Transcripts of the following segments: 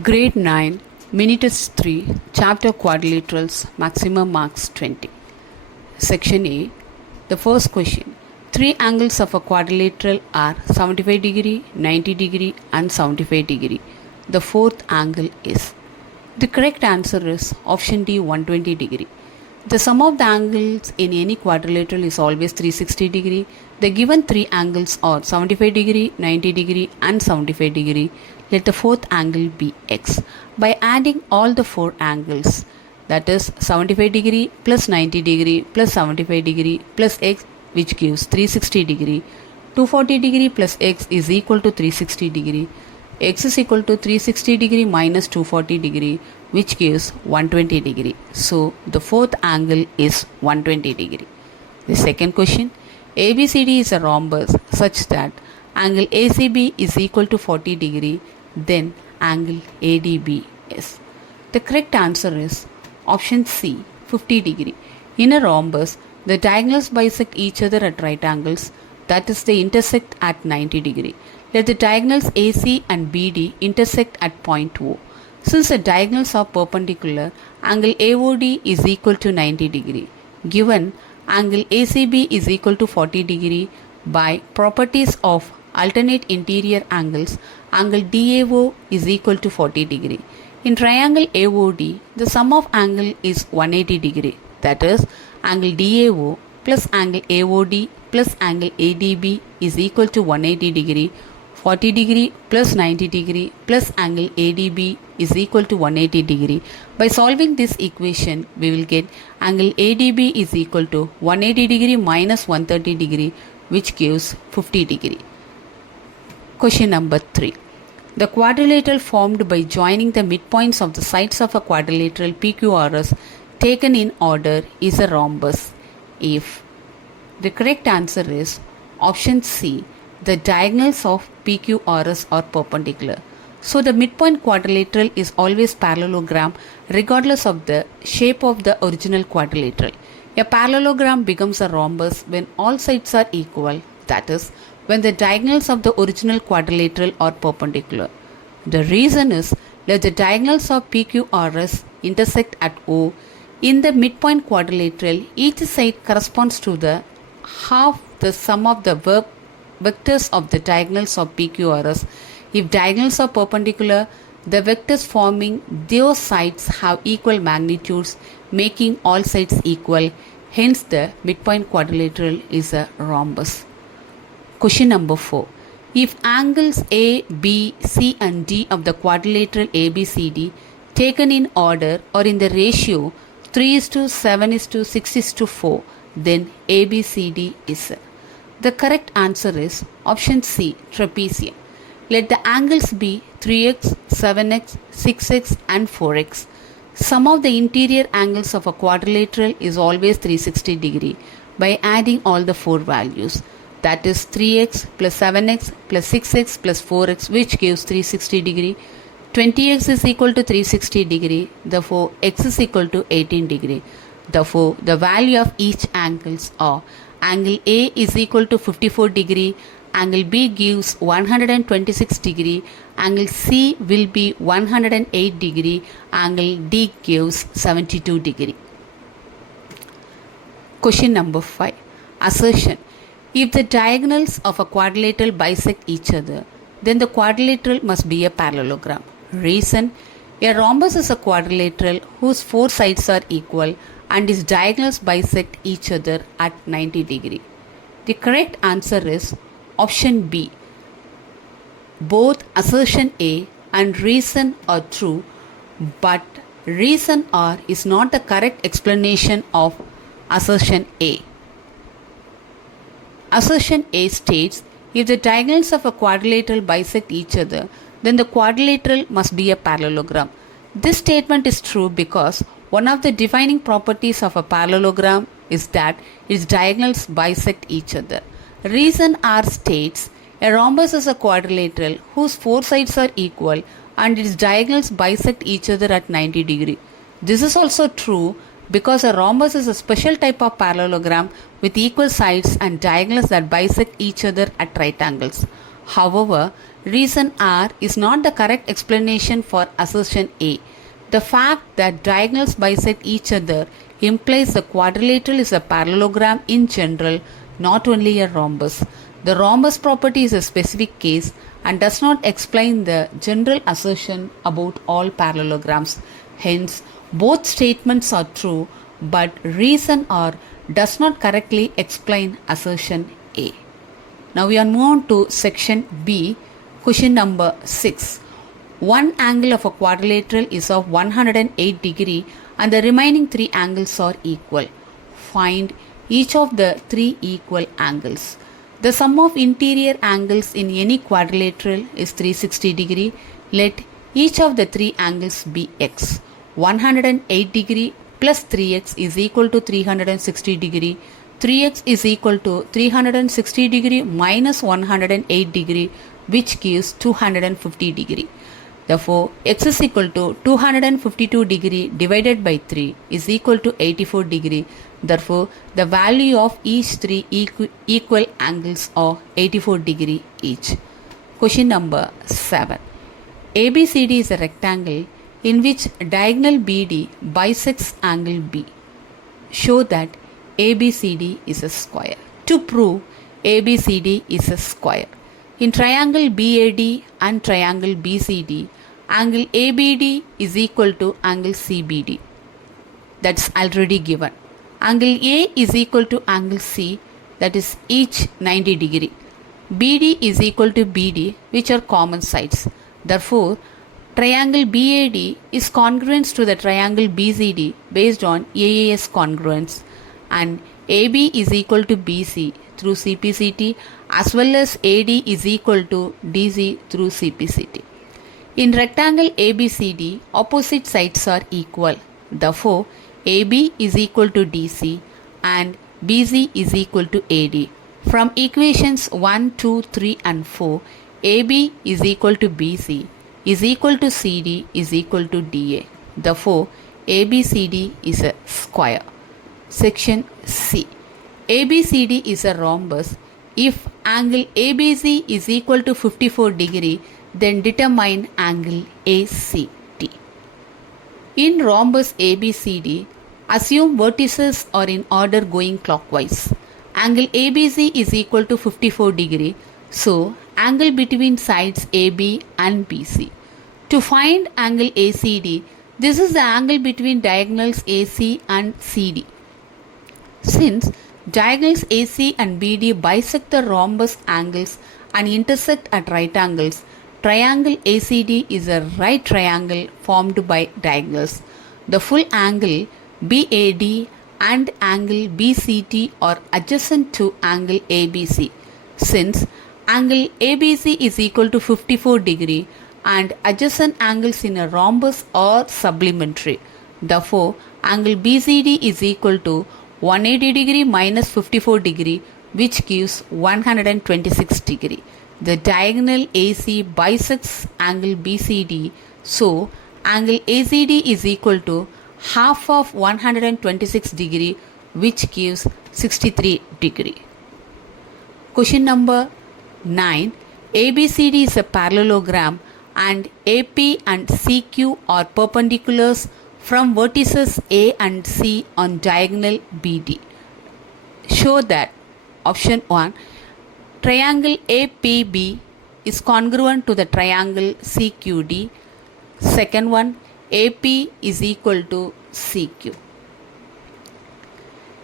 Grade 9, Mini Test 3, Chapter Quadrilaterals, Maximum Marks 20. Section A. The first question. Three angles of a quadrilateral are 75 degree, 90 degree and 75 degree. The fourth angle is. The correct answer is option D, 120 degree. The sum of the angles in any quadrilateral is always 360 degree. The given three angles are 75 degree, 90 degree and 75 degree. Let the fourth angle be x. By adding all the four angles, that is 75 degree plus 90 degree plus 75 degree plus x, which gives 360 degree. 240 degree plus x is equal to 360 degree. X is equal to 360 degree minus 240 degree, which gives 120 degree. So the fourth angle is 120 degree. The second question. ABCD is a rhombus such that angle ACB is equal to 40 degree, then angle ADB is. The correct answer is option C, 50 degree. In a rhombus, the diagonals bisect each other at right angles, that is, they intersect at 90 degree. Let the diagonals AC and BD intersect at point O. Since the diagonals are perpendicular, angle AOD is equal to 90 degree. Given angle ACB is equal to 40 degree, by properties of alternate interior angles, angle DAO is equal to 40 degree. In triangle AOD, the sum of angle is 180 degree. That is, angle DAO plus angle AOD plus angle ADB is equal to 180 degree. 40 degree plus 90 degree plus angle ADB is equal to 180 degree. By solving this equation, we will get angle ADB is equal to 180 degree minus 130 degree, which gives 50 degree. Question number 3. The quadrilateral formed by joining the midpoints of the sides of a quadrilateral PQRS taken in order is a rhombus if. The correct answer is option C. The diagonals of PQRS are perpendicular. So the midpoint quadrilateral is always parallelogram regardless of the shape of the original quadrilateral. A parallelogram becomes a rhombus when all sides are equal, that is, when the diagonals of the original quadrilateral are perpendicular. The reason is, let the diagonals of PQRS intersect at O. In the midpoint quadrilateral, each side corresponds to the half the sum of the vectors of the diagonals of PQRS. If diagonals are perpendicular, the vectors forming those sides have equal magnitudes, making all sides equal. Hence, the midpoint quadrilateral is a rhombus. Question number 4. If angles A, B, C and D of the quadrilateral ABCD taken in order or in the ratio 3:7:6:4, then ABCD is. The correct answer is option C, trapezium. Let the angles be 3x, 7x, 6x and 4x. Sum of the interior angles of a quadrilateral is always 360 degree by adding all the four values. That is 3x plus 7x plus 6x plus 4x, which gives 360 degree. 20x is equal to 360 degree. Therefore, x is equal to 18 degree. Therefore, the value of each angles are angle A is equal to 54 degree, angle B gives 126 degree, angle C will be 108 degree, angle D gives 72 degree. Question number 5. Assertion. If the diagonals of a quadrilateral bisect each other, then the quadrilateral must be a parallelogram. Reason. A rhombus is a quadrilateral whose four sides are equal and its diagonals bisect each other at 90 degree. The correct answer is option B. Both assertion A and reason are true, but reason R is not the correct explanation of assertion A. Assertion A states, if the diagonals of a quadrilateral bisect each other, then the quadrilateral must be a parallelogram. This statement is true because one of the defining properties of a parallelogram is that its diagonals bisect each other. Reason R states, a rhombus is a quadrilateral whose four sides are equal and its diagonals bisect each other at 90 degree. This is also true because a rhombus is a special type of parallelogram with equal sides and diagonals that bisect each other at right angles. However, Reason R is not the correct explanation for assertion A. The fact that diagonals bisect each other implies the quadrilateral is a parallelogram in general, not only a rhombus. The rhombus property is a specific case and does not explain the general assertion about all parallelograms. Hence, both statements are true, but reason R does not correctly explain assertion A. Now we are moving on to section B, question number 6. One angle of a quadrilateral is of 108 degree and the remaining three angles are equal. Find each of the three equal angles. The sum of interior angles in any quadrilateral is 360 degree. Let each of the three angles be x. 108 degree plus 3x is equal to 360 degree. 3x is equal to 360 degree minus 108 degree, which gives 250 degree. Therefore, x is equal to 252 degree divided by 3 is equal to 84 degree. Therefore, the value of each three equal angles are 84 degree each. Question number 7. ABCD is a rectangle in which diagonal BD bisects angle B. Show that ABCD is a square. To prove ABCD is a square, in triangle BAD and triangle BCD, angle ABD is equal to angle CBD. That's already given. Angle A is equal to angle C, that is each 90 degree. BD is equal to BD, which are common sides. Therefore, triangle BAD is congruent to the triangle BCD based on AAS congruence, and AB is equal to BC through CPCT as well as AD is equal to DC through CPCT. In rectangle ABCD, opposite sides are equal. Therefore, AB is equal to DC and BC is equal to AD. From equations 1, 2, 3 and 4, AB is equal to BC is equal to CD is equal to DA. Therefore, ABCD is a square. Section C. ABCD is a rhombus. If angle ABC is equal to 54 degree, then determine angle ACD. In rhombus ABCD, assume vertices are in order going clockwise. Angle ABC is equal to 54 degree, so angle between sides AB and BC. To find angle ACD, this is the angle between diagonals AC and CD. Since diagonals AC and BD bisect the rhombus angles and intersect at right angles, triangle ACD is a right triangle formed by diagonals. The full angle BAD and angle BCT are adjacent to angle ABC. Since angle ABC is equal to 54 degree and adjacent angles in a rhombus are supplementary, therefore angle BCD is equal to 180 degree minus 54 degree, which gives 126 degree. The diagonal AC bisects angle BCD, so angle ACD is equal to half of 126 degree, which gives 63 degree. Question number 9. ABCD is a parallelogram and AP and CQ are perpendiculars from vertices A and C on diagonal BD. Show that option 1, triangle APB is congruent to the triangle CQD. Second one, AP is equal to CQ.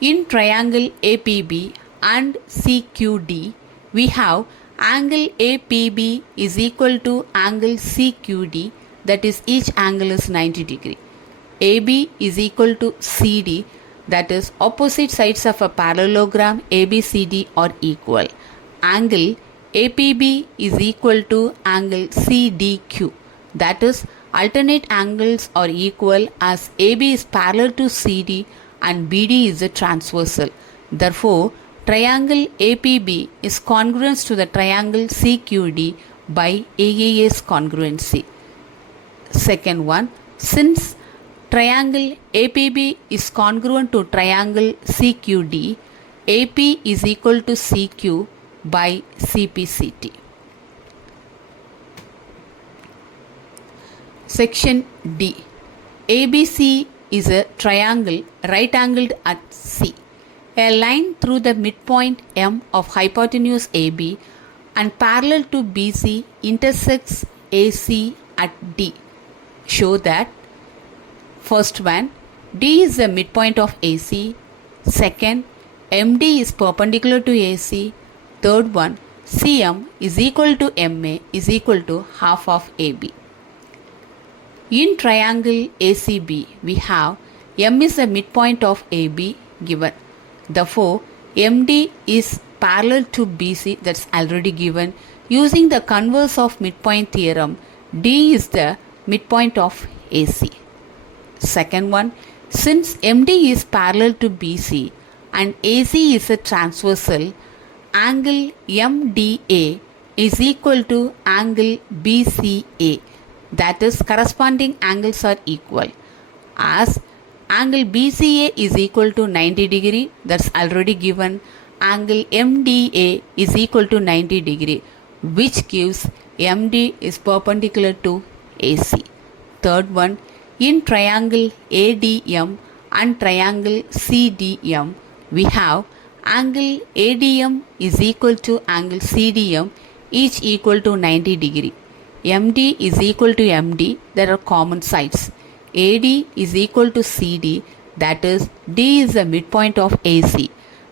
In triangle APB and CQD, we have angle APB is equal to angle CQD, that is each angle is 90 degree. AB is equal to CD, that is opposite sides of a parallelogram ABCD are equal. Angle APB is equal to angle CDQ, that is alternate angles are equal as AB is parallel to CD and BD is a transversal. Therefore, triangle APB is congruent to the triangle CQD by AAS congruency. Second one, since triangle APB is congruent to triangle CQD, AP is equal to CQ by CPCT. Section D. ABC is a triangle right angled at C. A line through the midpoint M of hypotenuse AB and parallel to BC intersects AC at D. Show that first one, D is the midpoint of AC. Second, MD is perpendicular to AC. Third one, CM is equal to MA is equal to half of AB. In triangle ACB, we have M is the midpoint of AB given. Therefore, MD is parallel to BC, that's already given. Using the converse of midpoint theorem, D is the midpoint of AC. Second one, since MD is parallel to BC and AC is a transversal, angle MDA is equal to angle BCA. That is, corresponding angles are equal. As angle BCA is equal to 90 degree, that's already given. Angle MDA is equal to 90 degree, which gives MD is perpendicular to AC. Third one, in triangle ADM and triangle CDM, we have angle ADM is equal to angle CDM, each equal to 90 degree. MD is equal to MD, there are common sides. AD is equal to CD, that is, D is the midpoint of AC.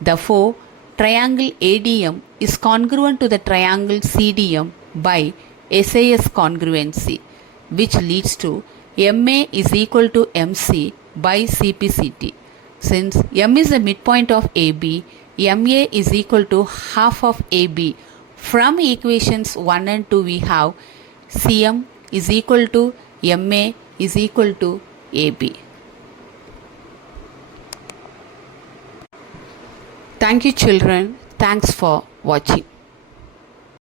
Therefore, triangle ADM is congruent to the triangle CDM by SAS congruency, which leads to MA is equal to MC by CPCT. Since M is the midpoint of AB, MA is equal to half of AB. From equations 1 and 2, we have CM is equal to MA is equal to AB. Thank you, children. Thanks for watching.